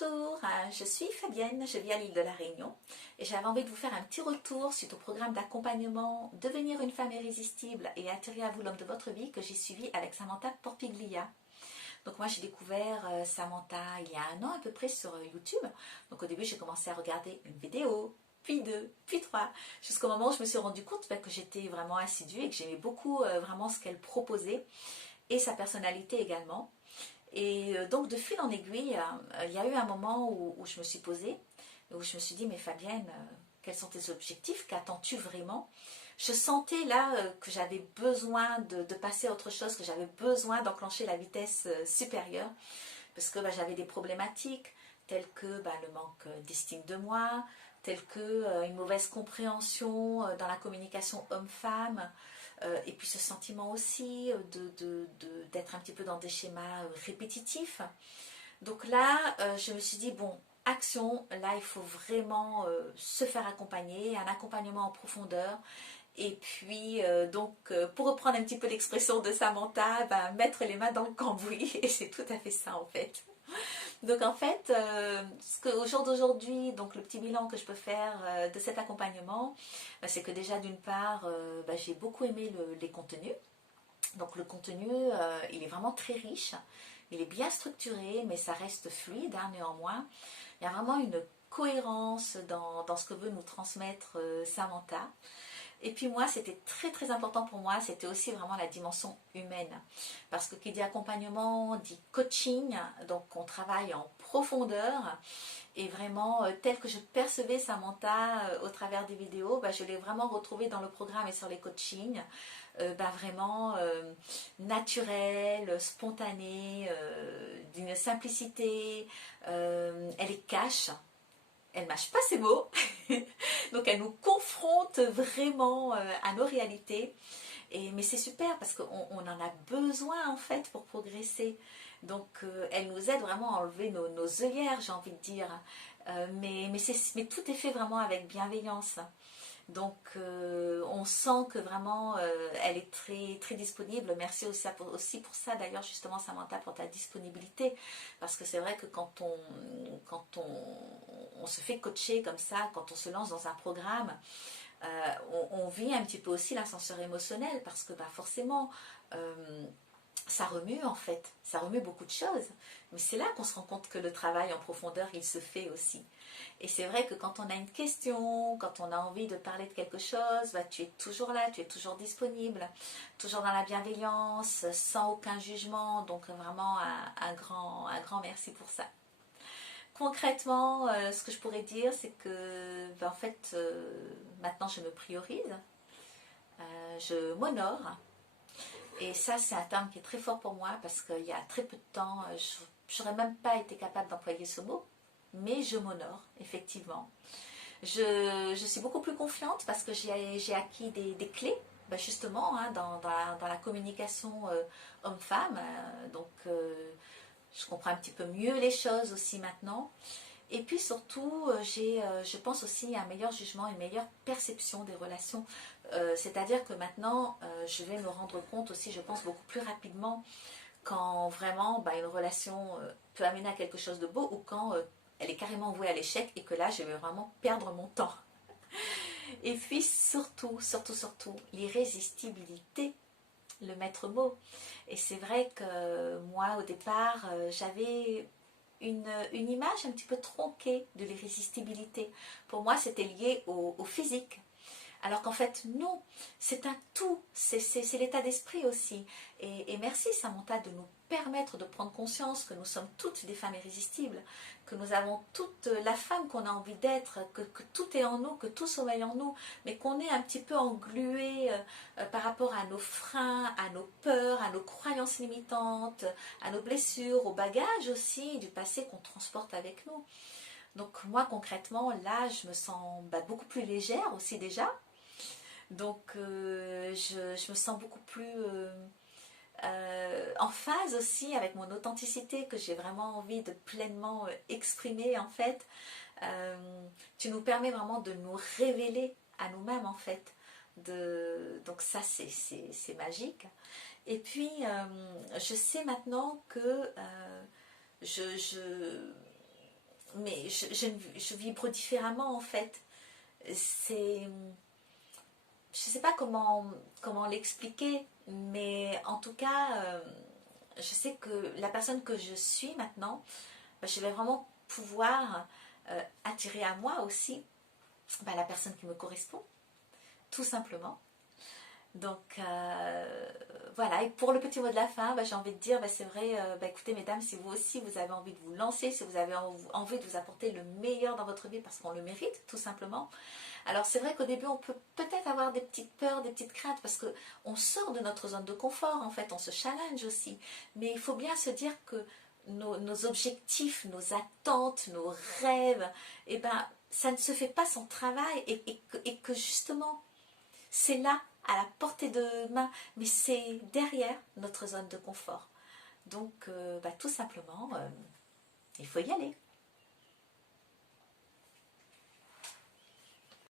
Bonjour, je suis Fabienne, je vis à l'île de la Réunion et j'avais envie de vous faire un petit retour suite au programme d'accompagnement Devenir une femme irrésistible et attirer à vous l'homme de votre vie que j'ai suivi avec Samantha Porpiglia. Donc moi j'ai découvert Samantha il y a un an à peu près sur YouTube. Donc au début j'ai commencé à regarder une vidéo, puis deux, puis trois, jusqu'au moment où je me suis rendu compte que j'étais vraiment assidue et que j'aimais beaucoup vraiment ce qu'elle proposait et sa personnalité également. Et donc de fil en aiguille, il y a eu un moment où je me suis posée, où je me suis dit, mais Fabienne, quels sont tes objectifs? Qu'attends-tu vraiment? Je sentais là que j'avais besoin de passer à autre chose, que j'avais besoin d'enclencher la vitesse supérieure, parce que j'avais des problématiques telles que le manque d'estime de moi, telles que une mauvaise compréhension dans la communication homme-femme, et puis ce sentiment aussi d'être un petit peu dans des schémas répétitifs. Donc là, je me suis dit, bon, action, là il faut vraiment se faire accompagner, un accompagnement en profondeur. Et puis, pour reprendre un petit peu l'expression de Samantha, mettre les mains dans le cambouis, et c'est tout à fait ça en fait. Donc en fait, au jour d'aujourd'hui, donc le petit bilan que je peux faire de cet accompagnement, c'est que déjà d'une part, j'ai beaucoup aimé les contenus. Donc le contenu, il est vraiment très riche, il est bien structuré, mais ça reste fluide néanmoins. Il y a vraiment une cohérence dans ce que veut nous transmettre Samantha. Et puis moi, c'était très très important pour moi, c'était aussi vraiment la dimension humaine. Parce que qui dit accompagnement, dit coaching, donc on travaille en profondeur. Et vraiment, tel que je percevais Samantha au travers des vidéos, je l'ai vraiment retrouvée dans le programme et sur les coachings. Vraiment naturelle, spontanée, d'une simplicité. Elle est cash. Elle mâche pas ses mots, donc elle nous confronte vraiment à nos réalités. Mais c'est super parce qu'on en a besoin en fait pour progresser. Donc elle nous aide vraiment à enlever nos œillères, j'ai envie de dire. Mais tout est fait vraiment avec bienveillance. Donc on sent que vraiment elle est très, très disponible. Merci aussi pour ça d'ailleurs justement Samantha pour ta disponibilité. Parce que c'est vrai que quand on se fait coacher comme ça, quand on se lance dans un programme, on vit un petit peu aussi l'ascenseur émotionnel parce que forcément ça remue en fait, ça remue beaucoup de choses. Mais c'est là qu'on se rend compte que le travail en profondeur il se fait aussi. Et c'est vrai que quand on a une question, quand on a envie de parler de quelque chose, tu es toujours là, tu es toujours disponible, toujours dans la bienveillance, sans aucun jugement. Donc vraiment un grand merci pour ça. Concrètement, ce que je pourrais dire, c'est que en fait, maintenant je me priorise, je m'honore. Et ça, c'est un terme qui est très fort pour moi parce qu'il y a très peu de temps, je n'aurais même pas été capable d'employer ce mot. Mais je m'honore, effectivement. Je suis beaucoup plus confiante parce que j'ai acquis des clés, justement, dans la communication homme-femme. Je comprends un petit peu mieux les choses aussi maintenant. Et puis surtout, je pense aussi à un meilleur jugement, une meilleure perception des relations. C'est-à-dire que maintenant, je vais me rendre compte aussi, je pense, beaucoup plus rapidement quand vraiment une relation peut amener à quelque chose de beau ou quand elle est carrément vouée à l'échec et que là, je vais vraiment perdre mon temps. Et puis surtout, l'irrésistibilité, le maître mot. Et c'est vrai que moi, au départ, j'avais une image un petit peu tronquée de l'irrésistibilité. Pour moi, c'était lié au physique. Alors qu'en fait, non, c'est un tout, c'est l'état d'esprit aussi. Et merci Samantha de nous permettre de prendre conscience que nous sommes toutes des femmes irrésistibles, que nous avons toute la femme qu'on a envie d'être, que tout est en nous, que tout sommeille en nous, mais qu'on est un petit peu englué par rapport à nos freins, à nos peurs, à nos croyances limitantes, à nos blessures, aux bagages aussi du passé qu'on transporte avec nous. Donc moi concrètement, là, je me sens beaucoup plus légère aussi déjà. Donc je me sens beaucoup plus en phase aussi avec mon authenticité que j'ai vraiment envie de pleinement exprimer en fait. Tu nous permets vraiment de nous révéler à nous-mêmes en fait. Donc ça c'est magique. Et puis je sais maintenant que je mais je vibre différemment en fait. C'est, je sais pas comment l'expliquer, mais en tout cas, je sais que la personne que je suis maintenant, je vais vraiment pouvoir attirer à moi aussi la personne qui me correspond, tout simplement. Donc voilà, et pour le petit mot de la fin, j'ai envie de dire, c'est vrai, écoutez mesdames, si vous aussi vous avez envie de vous lancer, si vous avez envie de vous apporter le meilleur dans votre vie parce qu'on le mérite tout simplement. Alors c'est vrai qu'au début on peut peut-être avoir des petites peurs, des petites craintes parce qu'on sort de notre zone de confort en fait, on se challenge aussi. Mais il faut bien se dire que nos objectifs, nos attentes, nos rêves, ça ne se fait pas sans travail et que justement c'est là, à la portée de main, mais c'est derrière notre zone de confort. Donc, tout simplement, il faut y aller.